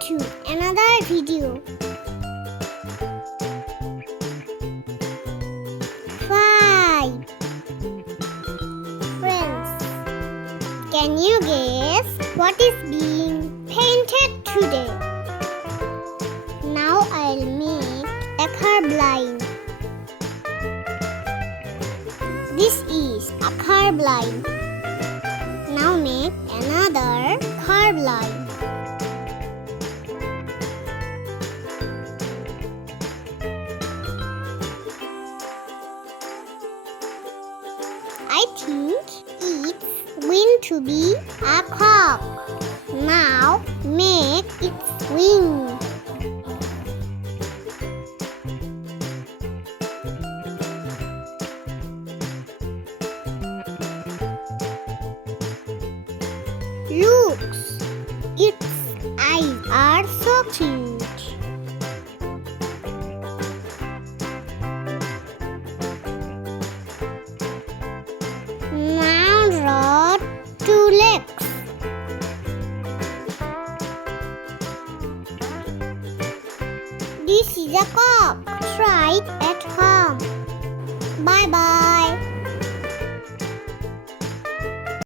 to another video. 5. Friends, can you guess what is being painted today? Now I'll make a car blind. This is a car blind. Now make another car blind. I think it's going to be a cock. Now make its wing. Looks, its eyes are so cute. Now draw 2 legs. This is a cock. Try it at home. Bye bye.